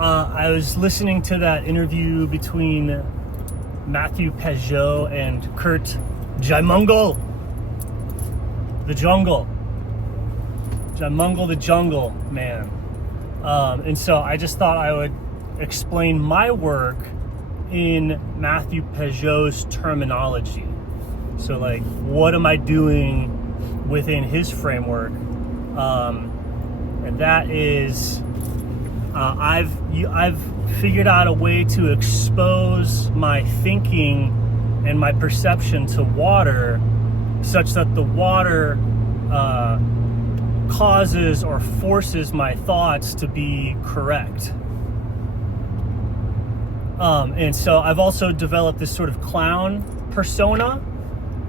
I was listening to that interview between Matthieu Pageau and Kurt Jaimungal the Jungle man. And so I just thought I would explain my work in Matthieu Pageau's terminology. So like, what am I doing within his framework? And that is, I've figured out a way to expose my thinking and my perception to water such that the water causes or forces my thoughts to be correct. And so I've also developed this sort of clown persona,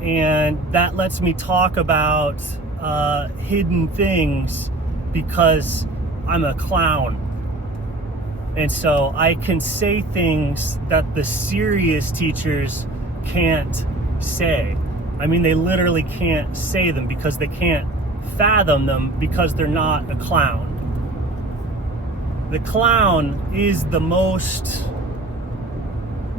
and that lets me talk about hidden things because I'm a clown. And so I can say things that the serious teachers can't say. I mean, they literally can't say them because they can't fathom them because they're not a clown. The clown is the most,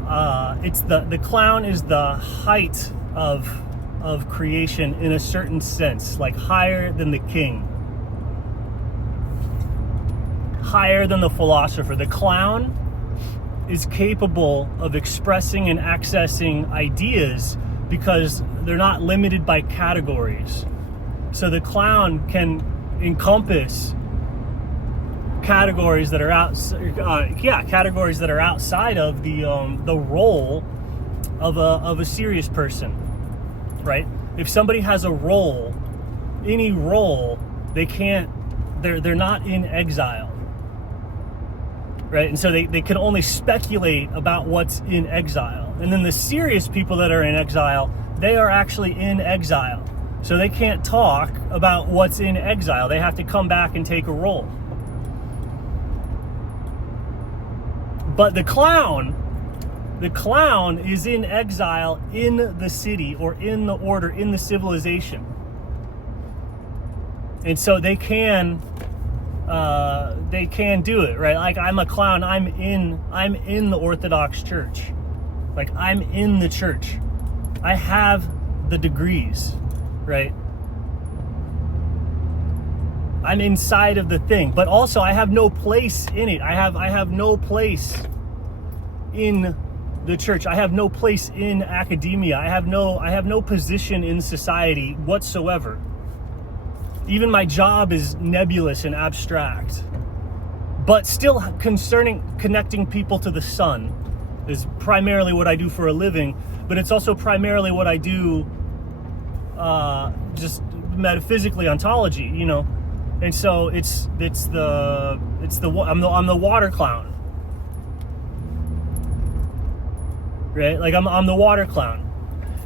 the clown is the height of creation in a certain sense, like higher than the king. Higher than the philosopher. The clown is capable of expressing and accessing ideas because they're not limited by categories. So the clown can encompass categories that are categories that are outside of the role of a serious person, right? If somebody has a role, any role, they're not in exile. Right? And so they can only speculate about what's in exile. And then the serious people that are in exile, they are actually in exile. So they can't talk about what's in exile. They have to come back and take a role. But the clown is in exile in the city or in the order, in the civilization. And so they can do it, right? Like, I'm a clown. I'm in the Orthodox Church. Like, I'm in the church. I have the degrees, right? I'm inside of the thing, but also I have no place in it. I have no place in the church. I have no place in academia. I have no position in society whatsoever. Even my job is nebulous and abstract, but still connecting people to the sun is primarily what I do for a living, but it's also primarily what I do just metaphysically, ontology, you know. And so I'm the water clown, right? Like I'm the water clown.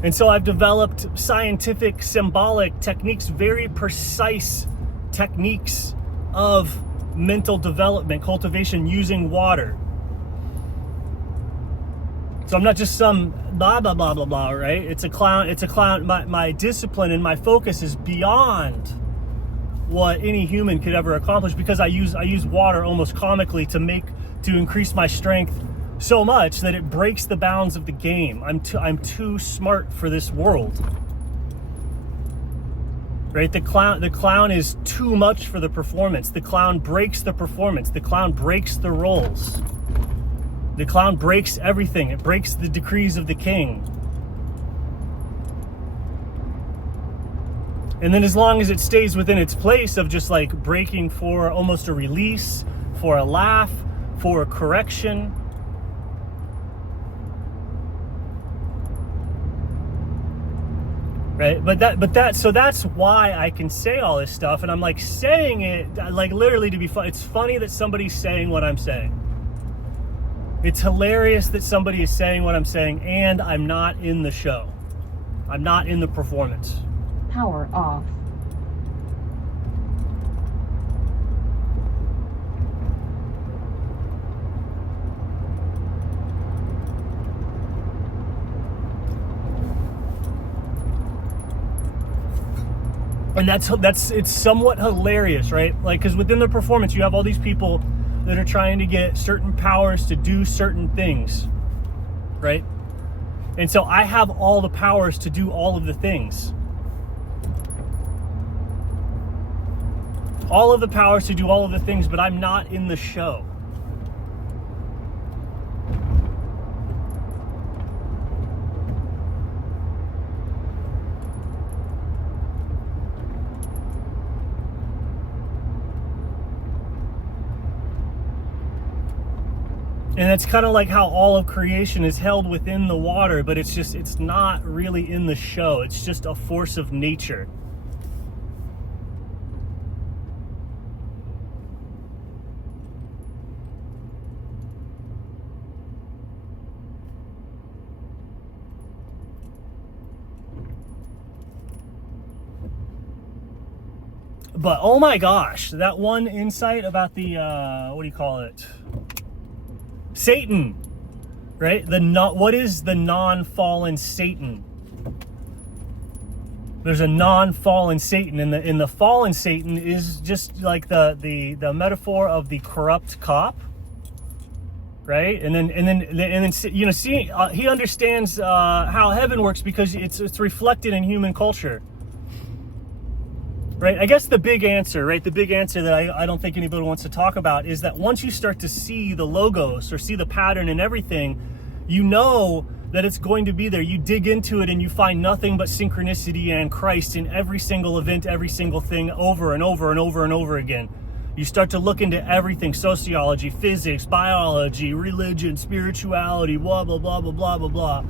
And so I've developed scientific, symbolic techniques, very precise techniques of mental development, cultivation using water. So I'm not just some blah, blah, blah, blah, blah, right? It's a clown. My discipline and my focus is beyond what any human could ever accomplish, because I use water almost comically to increase my strength so much that it breaks the bounds of the game. I'm too smart for this world. Right? The clown is too much for the performance. The clown breaks the performance. The clown breaks the roles. The clown breaks everything. It breaks the decrees of the king. And then as long as it stays within its place of just like breaking for almost a release, for a laugh, for a correction, right? So that's why I can say all this stuff, and I'm like saying it like literally to be fun. It's funny that somebody's saying what I'm saying. It's hilarious that somebody is saying what I'm saying, and I'm not in the show. I'm not in the performance. Power off. And it's somewhat hilarious, right? Like, because within the performance, you have all these people that are trying to get certain powers to do certain things, right? And so I have all the powers to do all of the things. All of the powers to do all of the things, but I'm not in the show. And it's kind of like how all of creation is held within the water, but it's not really in the show. It's just a force of nature. But oh my gosh, that one insight about the, what do you call it? Satan, right? What is the non-fallen Satan? There's a non-fallen Satan, and the fallen Satan is just like the metaphor of the corrupt cop, right? And then you know, he understands how heaven works because it's reflected in human culture. Right, I guess the big answer, right? The big answer that I don't think anybody wants to talk about is that once you start to see the logos or see the pattern and everything, you know that it's going to be there. You dig into it and you find nothing but synchronicity and Christ in every single event, every single thing, over and over and over and over again. You start to look into everything: sociology, physics, biology, religion, spirituality, blah, blah, blah, blah, blah, blah, blah.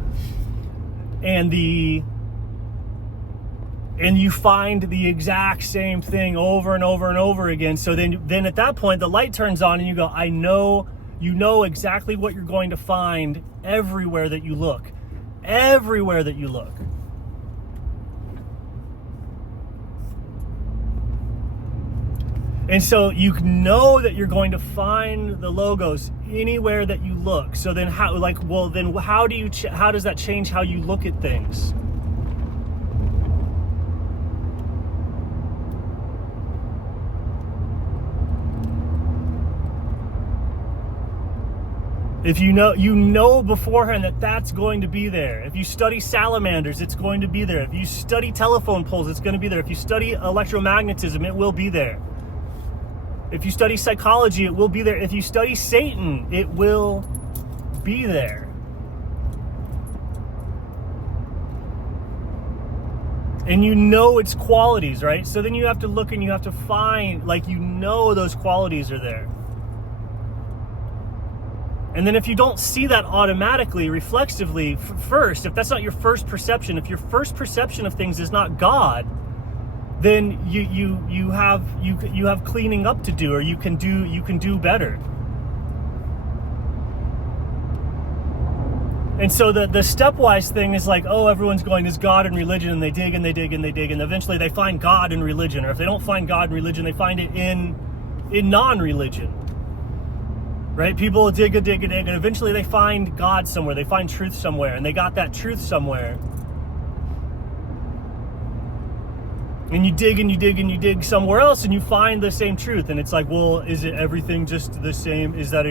And you find the exact same thing over and over and over again. So then at that point, the light turns on and you go, I know, you know exactly what you're going to find everywhere that you look. Everywhere that you look. And so you know that you're going to find the logos anywhere that you look. So then how does that change how you look at things? If you know beforehand that that's going to be there. If you study salamanders, it's going to be there. If you study telephone poles, it's going to be there. If you study electromagnetism, it will be there. If you study psychology, it will be there. If you study Satan, it will be there. And you know its qualities, right? So then you have to look and you have to find, like, you know those qualities are there. And then if you don't see that automatically, reflexively, first, if that's not your first perception, if your first perception of things is not God, then you have cleaning up to do, or you can do better. And so the stepwise thing is like, oh, everyone's going, is God in religion? And they dig and they dig and they dig, and eventually they find God in religion. Or if they don't find God in religion, they find it in non-religion. Right? People dig and dig and dig, and eventually they find God somewhere. They find truth somewhere, and they got that truth somewhere. And you dig and you dig and you dig somewhere else, and you find the same truth. And it's like, well, is it everything just the same? Is that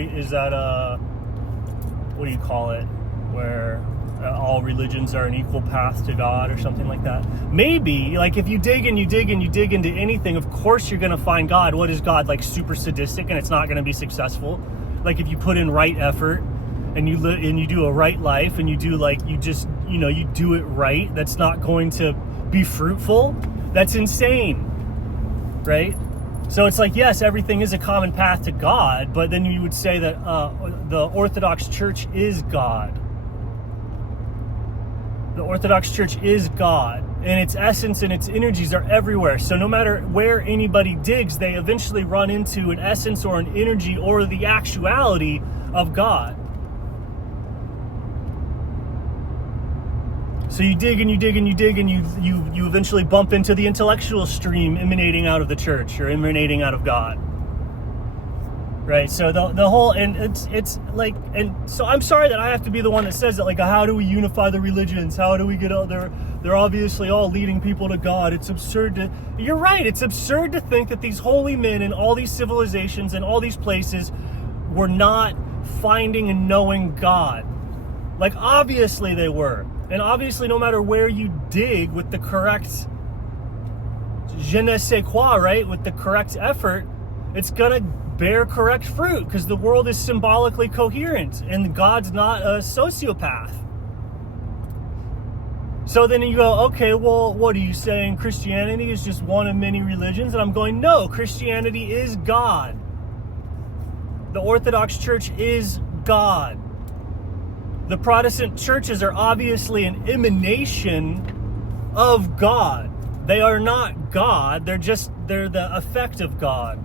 what do you call it? Where all religions are an equal path to God, or something like that? Maybe, like, if you dig and you dig and you dig into anything, of course you're going to find God. What is God? Like, super sadistic, and it's not going to be successful? Like, if you put in right effort and you do a right life, and you do, like, you do it right, that's not going to be fruitful. That's insane, right? So it's like, yes, everything is a common path to God, but then you would say that the Orthodox Church is God. The Orthodox Church is God, and its essence and its energies are everywhere. So no matter where anybody digs, they eventually run into an essence or an energy or the actuality of God. So you dig and you dig and you dig, and you eventually bump into the intellectual stream emanating out of the church, or emanating out of God. Right, so the whole, and it's like, and so I'm sorry that I have to be the one that says that, like, how do we unify the religions? How do we get out there? They're obviously all leading people to God. It's absurd you're right, it's absurd to think that these holy men in all these civilizations and all these places were not finding and knowing God. Like, obviously they were. And obviously, no matter where you dig with the correct je ne sais quoi, right? With the correct effort, it's gonna bear correct fruit, because the world is symbolically coherent and God's not a sociopath. So then you go, okay, well, what are you saying? Christianity is just one of many religions? And I'm going, no, Christianity is God. The Orthodox Church is God. The Protestant churches are obviously an emanation of God. They are not God, they're the effect of God.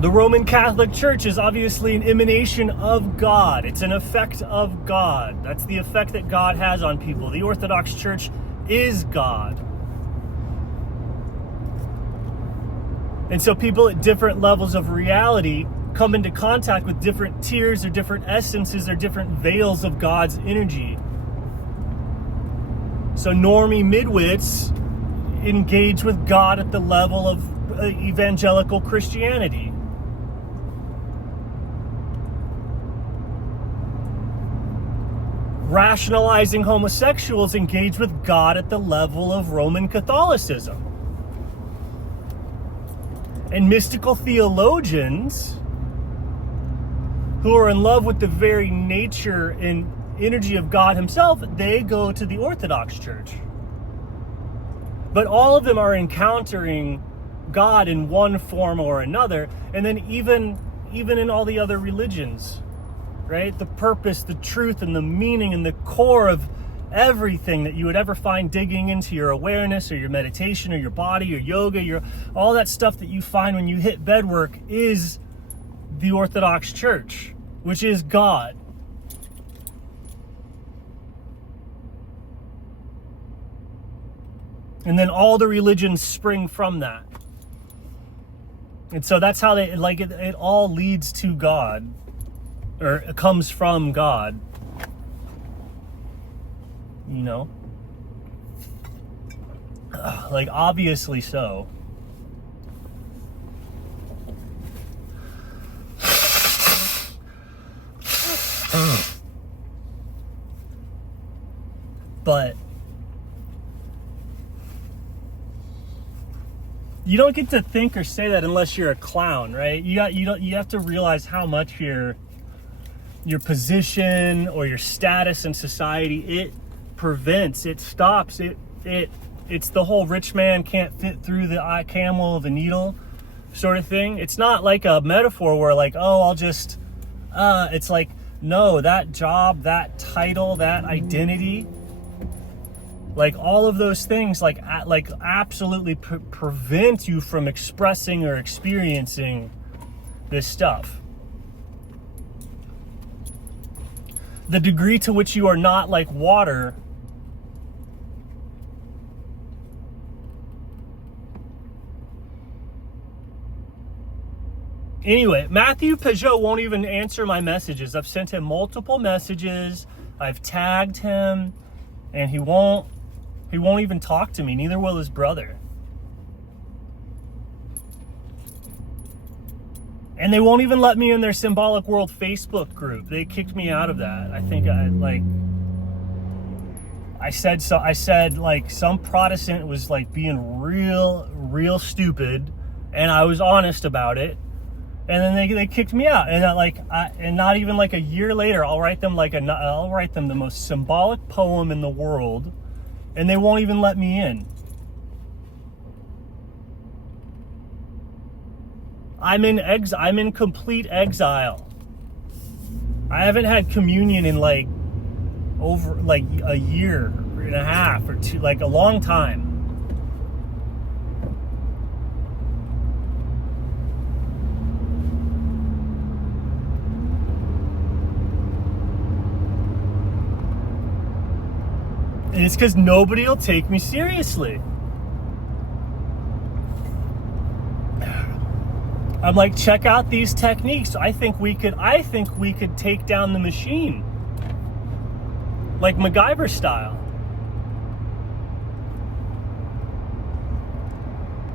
The Roman Catholic Church is obviously an emanation of God. It's an effect of God. That's the effect that God has on people. The Orthodox Church is God. And so people at different levels of reality come into contact with different tiers or different essences or different veils of God's energy. So normie midwits engage with God at the level of evangelical Christianity. Rationalizing homosexuals engage with God at the level of Roman Catholicism. And mystical theologians who are in love with the very nature and energy of God himself, they go to the Orthodox Church. But all of them are encountering God in one form or another. And then even in all the other religions, right? The purpose, the truth, and the meaning and the core of everything that you would ever find digging into your awareness or your meditation or your body or yoga, all that stuff that you find when you hit bedwork is the Orthodox Church, which is God. And then all the religions spring from that. And so that's how it all leads to God. Or it comes from God, you know, like obviously so. But you don't get to think or say that unless you're a clown, right? You have to realize how much your position or your status in society, it prevents, it stops, it's the whole rich man can't fit through the eye camel of a needle sort of thing. It's not like a metaphor where like, oh, I'll just, it's like, no, that job, that title, that identity, like all of those things like absolutely prevent you from expressing or experiencing this stuff. The degree to which you are not like water anyway, Matthieu Pageau won't even answer my messages. I've sent him multiple messages. I've tagged him and he won't even talk to me. Neither will his brother. And they won't even let me in their Symbolic World Facebook group. They kicked me out of that. I think I said like some Protestant was like being real stupid, and I was honest about it. And then they kicked me out. And and not even like a year later, I'll write them the most symbolic poem in the world, and they won't even let me in. I'm in complete exile. I haven't had communion in like over like a year and a half or two, like a long time. And it's because nobody will take me seriously. I'm like, check out these techniques. I think we could take down the machine. like MacGyver style.